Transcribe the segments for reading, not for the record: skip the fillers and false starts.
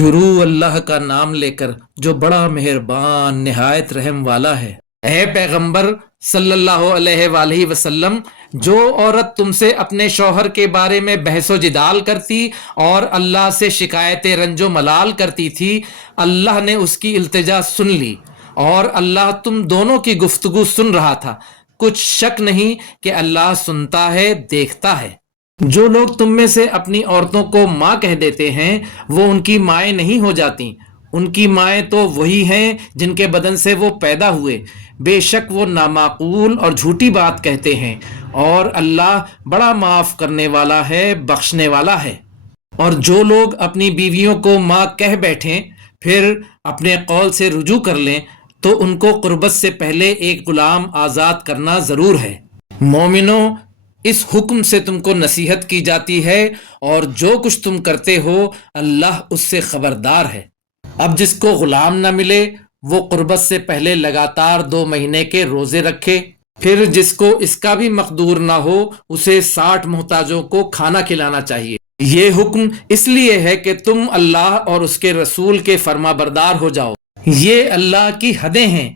شروع اللہ کا نام لے کر جو بڑا مہربان نہایت رحم والا ہے۔ اے پیغمبر صلی اللہ علیہ وآلہ وسلم، جو عورت تم سے اپنے شوہر کے بارے میں بحث و جدال کرتی اور اللہ سے شکایت رنج و ملال کرتی تھی، اللہ نے اس کی التجا سن لی اور اللہ تم دونوں کی گفتگو سن رہا تھا۔ کچھ شک نہیں کہ اللہ سنتا ہے، دیکھتا ہے۔ جو لوگ تم میں سے اپنی عورتوں کو ماں کہہ دیتے ہیں وہ ان کی مائیں نہیں ہو جاتی، ان کی مائیں تو وہی ہیں جن کے بدن سے وہ پیدا ہوئے۔ بے شک وہ نامعقول اور جھوٹی بات کہتے ہیں، اور اللہ بڑا معاف کرنے والا ہے، بخشنے والا ہے۔ اور جو لوگ اپنی بیویوں کو ماں کہہ بیٹھیں پھر اپنے قول سے رجوع کر لیں تو ان کو قربت سے پہلے ایک غلام آزاد کرنا ضرور ہے۔ مومنوں، اس حکم سے تم کو نصیحت کی جاتی ہے، اور جو کچھ تم کرتے ہو اللہ اس سے خبردار ہے۔ اب جس کو غلام نہ ملے وہ قربت سے پہلے لگاتار 2 مہینے کے روزے رکھے، پھر جس کو اس کا بھی مقدور نہ ہو اسے 60 محتاجوں کو کھانا کھلانا چاہیے۔ یہ حکم اس لیے ہے کہ تم اللہ اور اس کے رسول کے فرما بردار ہو جاؤ۔ یہ اللہ کی حدیں ہیں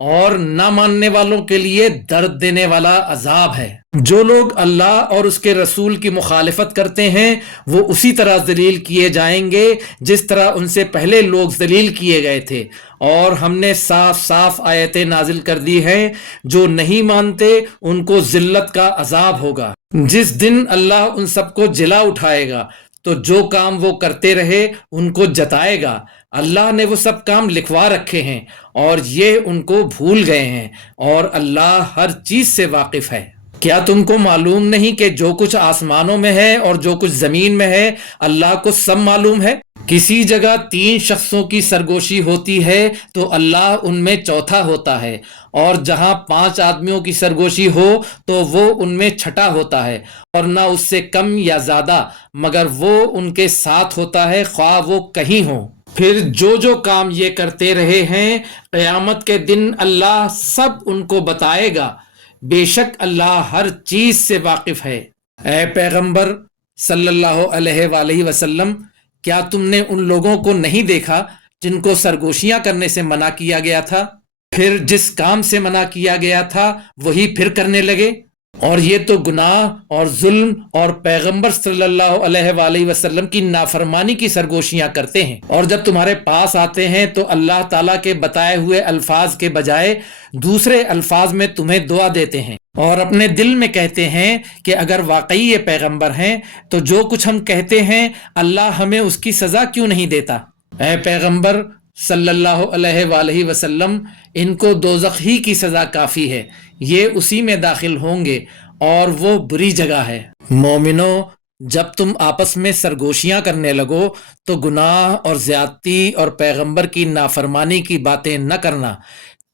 اور نہ ماننے والوں کے لیے درد دینے والا عذاب ہے۔ جو لوگ اللہ اور اس کے رسول کی مخالفت کرتے ہیں وہ اسی طرح ذلیل کیے جائیں گے جس طرح ان سے پہلے لوگ ذلیل کیے گئے تھے، اور ہم نے صاف صاف آیتیں نازل کر دی ہیں۔ جو نہیں مانتے ان کو ذلت کا عذاب ہوگا۔ جس دن اللہ ان سب کو جلا اٹھائے گا تو جو کام وہ کرتے رہے ان کو جتائے گا۔ اللہ نے وہ سب کام لکھوا رکھے ہیں اور یہ ان کو بھول گئے ہیں، اور اللہ ہر چیز سے واقف ہے۔ کیا تم کو معلوم نہیں کہ جو کچھ آسمانوں میں ہے اور جو کچھ زمین میں ہے اللہ کو سب معلوم ہے؟ کسی جگہ 3 شخصوں کی سرگوشی ہوتی ہے تو اللہ ان میں چوتھا ہوتا ہے، اور جہاں 5 آدمیوں کی سرگوشی ہو تو وہ ان میں چھٹا ہوتا ہے، اور نہ اس سے کم یا زیادہ، مگر وہ ان کے ساتھ ہوتا ہے خواہ وہ کہیں ہوں۔ پھر جو کام یہ کرتے رہے ہیں قیامت کے دن اللہ سب ان کو بتائے گا۔ بے شک اللہ ہر چیز سے واقف ہے۔ اے پیغمبر صلی اللہ علیہ وآلہ وسلم، کیا تم نے ان لوگوں کو نہیں دیکھا جن کو سرگوشیاں کرنے سے منع کیا گیا تھا، پھر جس کام سے منع کیا گیا تھا وہی پھر کرنے لگے؟ اور یہ تو گناہ اور ظلم اور پیغمبر صلی اللہ علیہ وآلہ وسلم کی نافرمانی کی سرگوشیاں کرتے ہیں، اور جب تمہارے پاس آتے ہیں تو اللہ تعالیٰ کے بتائے ہوئے الفاظ کے بجائے دوسرے الفاظ میں تمہیں دعا دیتے ہیں، اور اپنے دل میں کہتے ہیں کہ اگر واقعی یہ پیغمبر ہیں تو جو کچھ ہم کہتے ہیں اللہ ہمیں اس کی سزا کیوں نہیں دیتا؟ اے پیغمبر صلی اللہ علیہ وآلہ وسلم، ان کو دوزخ ہی کی سزا کافی ہے، یہ اسی میں داخل ہوں گے اور وہ بری جگہ ہے۔ مومنوں، جب تم آپس میں سرگوشیاں کرنے لگو تو گناہ اور زیادتی اور پیغمبر کی نافرمانی کی باتیں نہ کرنا،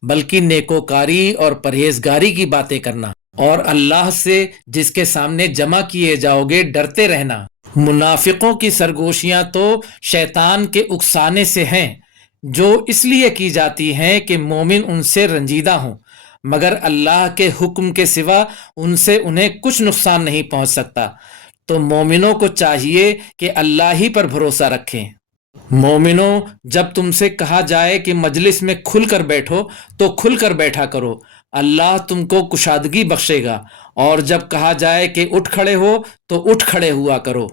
بلکہ نیکوکاری اور پرہیزگاری کی باتیں کرنا، اور اللہ سے جس کے سامنے جمع کیے جاؤ گے ڈرتے رہنا۔ منافقوں کی سرگوشیاں تو شیطان کے اکسانے سے ہیں، جو اس لیے کی جاتی ہیں کہ مومن ان سے رنجیدہ ہوں، مگر اللہ کے حکم کے سوا ان سے انہیں کچھ نقصان نہیں پہنچ سکتا۔ تو مومنوں کو چاہیے کہ اللہ ہی پر بھروسہ رکھیں۔ مومنوں، جب تم سے کہا جائے کہ مجلس میں کھل کر بیٹھو تو کھل کر بیٹھا کرو، اللہ تم کو کشادگی بخشے گا، اور جب کہا جائے کہ اٹھ کھڑے ہو تو اٹھ کھڑے ہوا کرو۔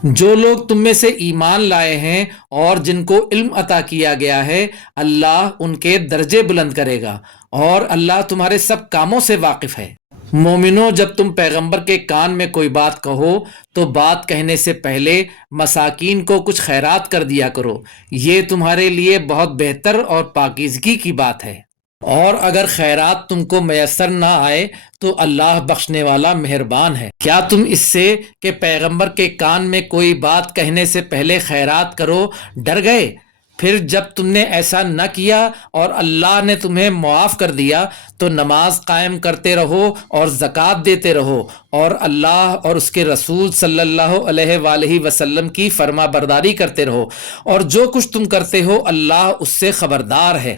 جو لوگ تم میں سے ایمان لائے ہیں اور جن کو علم عطا کیا گیا ہے اللہ ان کے درجے بلند کرے گا، اور اللہ تمہارے سب کاموں سے واقف ہے۔ مومنوں، جب تم پیغمبر کے کان میں کوئی بات کہو تو بات کہنے سے پہلے مساکین کو کچھ خیرات کر دیا کرو، یہ تمہارے لیے بہت بہتر اور پاکیزگی کی بات ہے۔ اور اگر خیرات تم کو میسر نہ آئے تو اللہ بخشنے والا مہربان ہے۔ کیا تم اس سے کہ پیغمبر کے کان میں کوئی بات کہنے سے پہلے خیرات کرو ڈر گئے؟ پھر جب تم نے ایسا نہ کیا اور اللہ نے تمہیں معاف کر دیا تو نماز قائم کرتے رہو اور زکوٰۃ دیتے رہو، اور اللہ اور اس کے رسول صلی اللہ علیہ وآلہ وسلم کی فرما برداری کرتے رہو، اور جو کچھ تم کرتے ہو اللہ اس سے خبردار ہے۔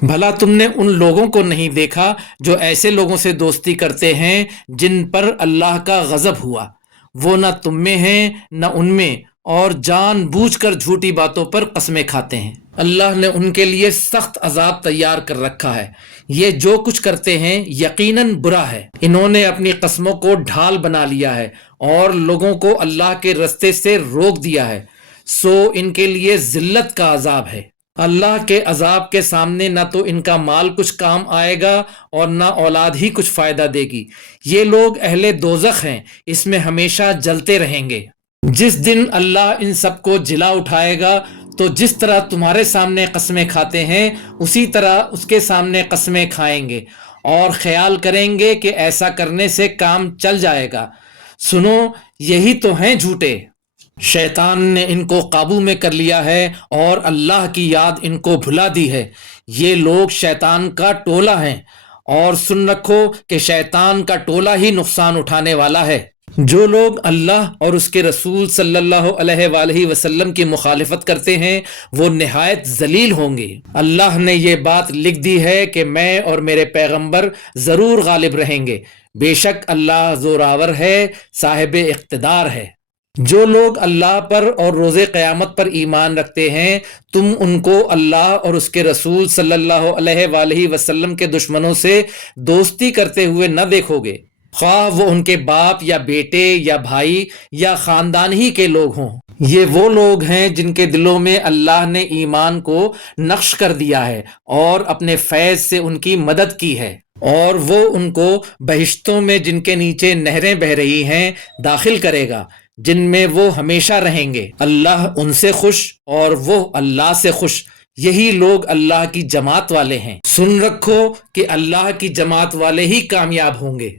بھلا تم نے ان لوگوں کو نہیں دیکھا جو ایسے لوگوں سے دوستی کرتے ہیں جن پر اللہ کا غضب ہوا؟ وہ نہ تم میں ہیں نہ ان میں، اور جان بوجھ کر جھوٹی باتوں پر قسمیں کھاتے ہیں۔ اللہ نے ان کے لیے سخت عذاب تیار کر رکھا ہے، یہ جو کچھ کرتے ہیں یقیناً برا ہے۔ انہوں نے اپنی قسموں کو ڈھال بنا لیا ہے اور لوگوں کو اللہ کے رستے سے روک دیا ہے، سو ان کے لیے ذلت کا عذاب ہے۔ اللہ کے عذاب کے سامنے نہ تو ان کا مال کچھ کام آئے گا اور نہ اولاد ہی کچھ فائدہ دے گی۔ یہ لوگ اہل دوزخ ہیں، اس میں ہمیشہ جلتے رہیں گے۔ جس دن اللہ ان سب کو جلا اٹھائے گا تو جس طرح تمہارے سامنے قسمیں کھاتے ہیں اسی طرح اس کے سامنے قسمیں کھائیں گے اور خیال کریں گے کہ ایسا کرنے سے کام چل جائے گا۔ سنو، یہی تو ہیں جھوٹے۔ شیطان نے ان کو قابو میں کر لیا ہے اور اللہ کی یاد ان کو بھلا دی ہے۔ یہ لوگ شیطان کا ٹولہ ہیں، اور سن رکھو کہ شیطان کا ٹولہ ہی نقصان اٹھانے والا ہے۔ جو لوگ اللہ اور اس کے رسول صلی اللہ علیہ وآلہ وسلم کی مخالفت کرتے ہیں وہ نہایت ذلیل ہوں گے۔ اللہ نے یہ بات لکھ دی ہے کہ میں اور میرے پیغمبر ضرور غالب رہیں گے، بے شک اللہ زوراور ہے، صاحب اقتدار ہے۔ جو لوگ اللہ پر اور روز قیامت پر ایمان رکھتے ہیں تم ان کو اللہ اور اس کے رسول صلی اللہ علیہ وآلہ وسلم کے دشمنوں سے دوستی کرتے ہوئے نہ دیکھو گے، خواہ وہ ان کے باپ یا بیٹے یا بھائی یا خاندان ہی کے لوگ ہوں۔ یہ وہ لوگ ہیں جن کے دلوں میں اللہ نے ایمان کو نقش کر دیا ہے اور اپنے فیض سے ان کی مدد کی ہے، اور وہ ان کو بہشتوں میں جن کے نیچے نہریں بہہ رہی ہیں داخل کرے گا، جن میں وہ ہمیشہ رہیں گے۔ اللہ ان سے خوش اور وہ اللہ سے خوش، یہی لوگ اللہ کی جماعت والے ہیں۔ سن رکھو کہ اللہ کی جماعت والے ہی کامیاب ہوں گے۔